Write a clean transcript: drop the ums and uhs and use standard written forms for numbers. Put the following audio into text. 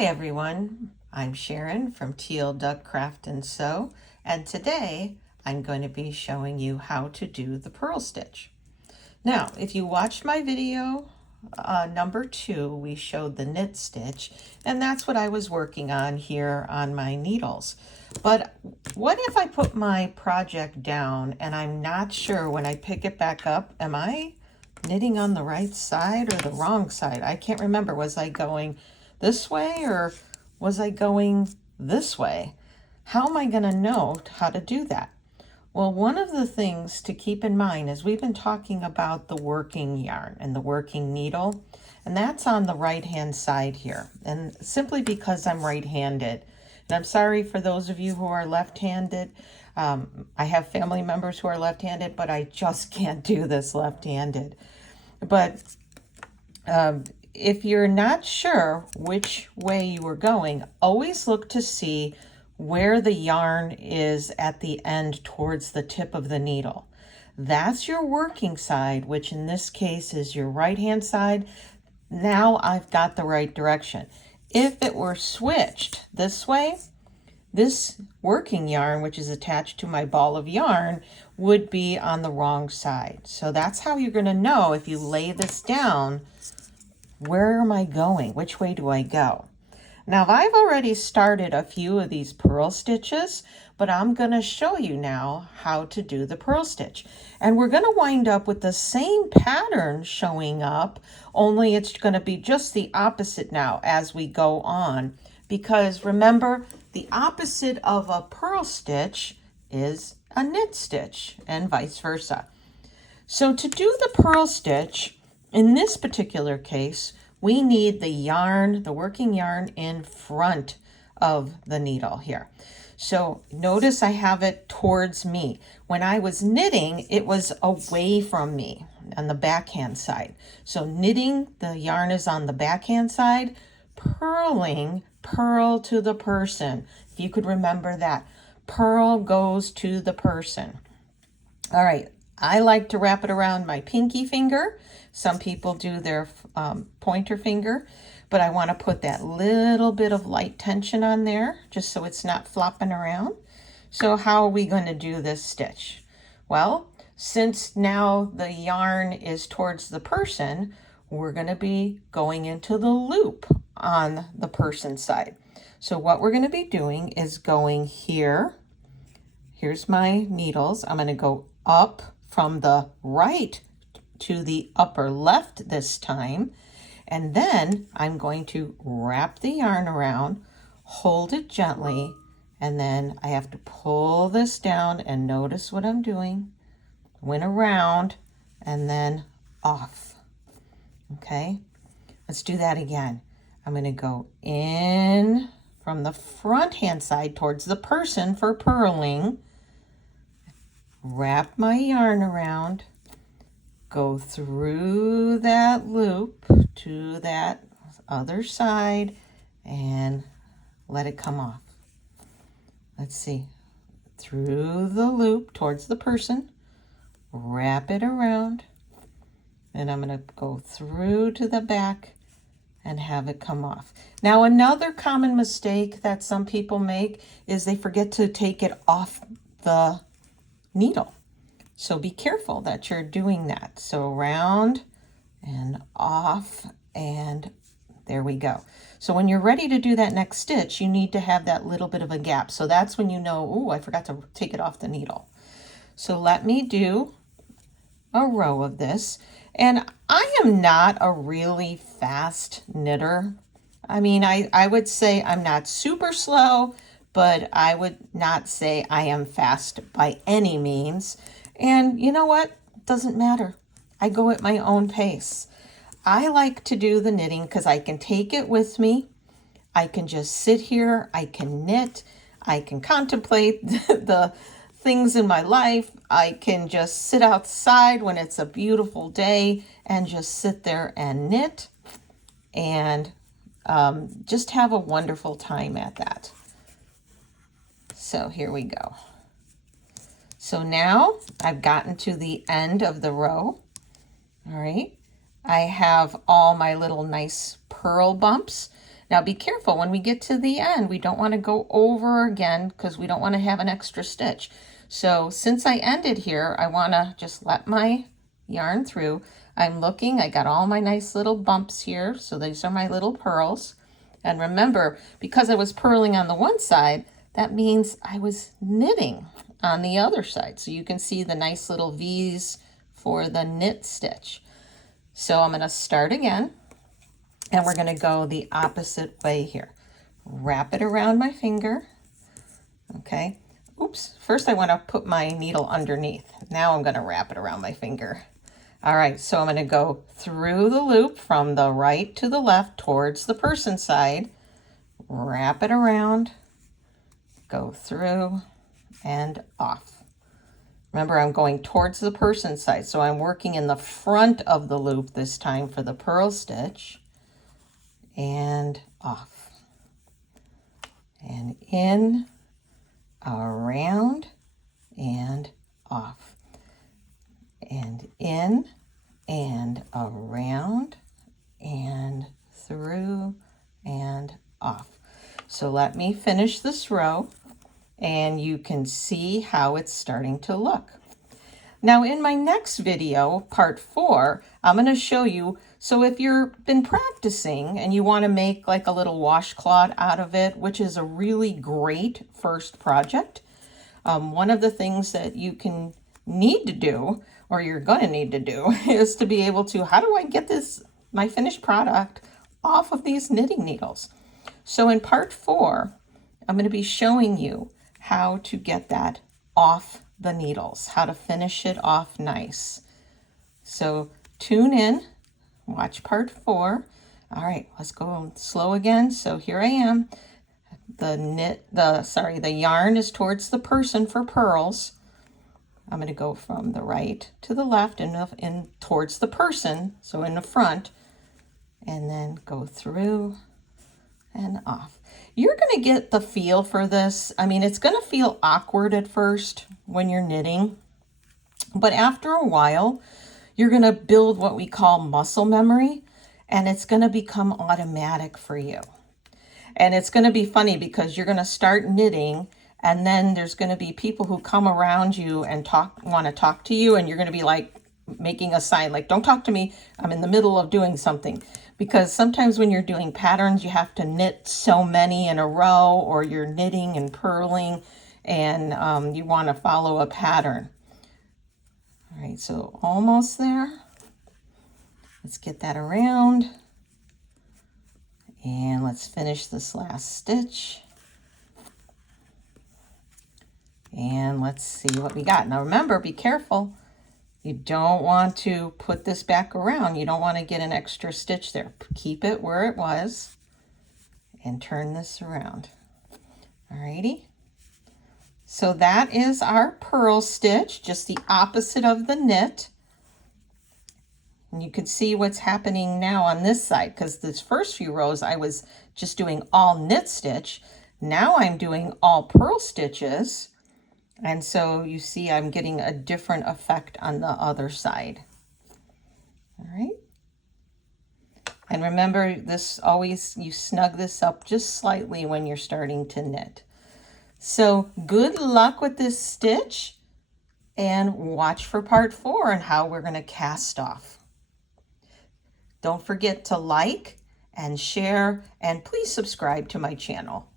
Hi everyone, I'm Sharon from Teal Duck Craft and Sew, and today I'm going to be showing you how to do the purl stitch. Now, if you watched my video number 2, we showed the knit stitch, and that's what I was working on here on my needles. But what if I put my project down and I'm not sure when I pick it back up, am I knitting on the right side or the wrong side? I can't remember. Was I going this way or was I going this way? How am I going to know how to do that? Well, one of the things to keep in mind is we've been talking about the working yarn and the working needle, and that's on the right hand side here. And simply because I'm right-handed, and I'm sorry for those of you who are left-handed, I have family members who are left-handed, but I just can't do this left-handed. But if you're not sure which way you are going, always look to see where the yarn is at the end towards the tip of the needle. That's your working side, which in this case is your right hand side. Now I've got the right direction. If it were switched this way, this working yarn, which is attached to my ball of yarn, would be on the wrong side. So that's how you're going to know if you lay this down, where am I going? Which way do I go? Now, I've already started a few of these purl stitches, but I'm going to show you now how to do the purl stitch. And we're going to wind up with the same pattern showing up, only it's going to be just the opposite now as we go on. Because remember, the opposite of a purl stitch is a knit stitch and vice versa. So to do the purl stitch, in this particular case, we need the yarn, the working yarn in front of the needle here. So notice I have it towards me. When I was knitting, it was away from me on the backhand side. So knitting, the yarn is on the backhand side, purling, purl to the person. If you could remember that, purl goes to the person. All right, I like to wrap it around my pinky finger. Some people do their pointer finger, but I want to put that little bit of light tension on there just so it's not flopping around. So how are we going to do this stitch? Well, since now the yarn is towards the person, we're going to be going into the loop on the person side. So what we're going to be doing is going here. Here's my needles. I'm going to go up from the right to the upper left this time. And then I'm going to wrap the yarn around, hold it gently, and then I have to pull this down and notice what I'm doing. Went around and then off. Okay, let's do that again. I'm going to go in from the front hand side towards the person for purling, wrap my yarn around, go through that loop to that other side and let it come off. Let's see, through the loop towards the person, wrap it around, and I'm going to go through to the back and have it come off. Now, another common mistake that some people make is they forget to take it off the needle. So be careful that you're doing that. So around and off, and there we go. So when you're ready to do that next stitch, you need to have that little bit of a gap. So that's when you know, oh, I forgot to take it off the needle. So let me do a row of this. And I am not a really fast knitter. I mean, I would say I'm not super slow, but I would not say I am fast by any means. And you know what? It doesn't matter. I go at my own pace. I like to do the knitting because I can take it with me. I can just sit here. I can knit. I can contemplate the things in my life. I can just sit outside when it's a beautiful day and just sit there and knit and just have a wonderful time at that. So here we go. So now I've gotten to the end of the row. All right. I have all my little nice purl bumps. Now be careful when we get to the end, we don't want to go over again because we don't want to have an extra stitch. So since I ended here, I want to just let my yarn through. I'm looking, I got all my nice little bumps here. So these are my little purls. And remember, because I was purling on the one side, that means I was knitting on the other side. So you can see the nice little V's for the knit stitch. So I'm going to start again. And we're going to go the opposite way here. Wrap it around my finger. Okay. Oops. First I want to put my needle underneath. Now I'm going to wrap it around my finger. All right. So I'm going to go through the loop from the right to the left towards the person side. Wrap it around. Go through and off. Remember, I'm going towards the person side. So I'm working in the front of the loop this time for the purl stitch. And off, and in, around, and off, and in, and around, and through, and off. So let me finish this row, and you can see how it's starting to look. Now in my next video, part 4, I'm going to show you, so if you've been practicing and you want to make like a little washcloth out of it, which is a really great first project, one of the things that you can need to do, or you're going to need to do, is to be able to, how do I get this, my finished product, off of these knitting needles? So in part 4, I'm going to be showing you how to get that off the needles, how to finish it off nice. So tune in, watch part 4. All right, let's go slow again. So here I am. The yarn is towards the person for purls. I'm going to go from the right to the left and towards the person, so in the front, and then go through and off. You're going to get the feel for this. I mean, it's going to feel awkward at first when you're knitting, but after a while, you're going to build what we call muscle memory, and it's going to become automatic for you. And it's going to be funny because you're going to start knitting, and then there's going to be people who come around you and want to talk to you, and you're going to be like making a sign like, don't talk to me, I'm in the middle of doing something. Because sometimes when you're doing patterns, you have to knit so many in a row, or you're knitting and purling, and you want to follow a pattern. All right, so almost there. Let's get that around. And let's finish this last stitch. And let's see what we got. Now remember, be careful. You don't want to put this back around. You don't want to get an extra stitch there. Keep it where it was and turn this around. Alrighty. So that is our purl stitch, just the opposite of the knit. And you can see what's happening now on this side, because this first few rows I was just doing all knit stitch. Now I'm doing all purl stitches. And so you see I'm getting a different effect on the other side. All right. And remember, this always, you snug this up just slightly when you're starting to knit. So good luck with this stitch, and watch for part 4 and how we're going to cast off. Don't forget to like and share, and please subscribe to my channel.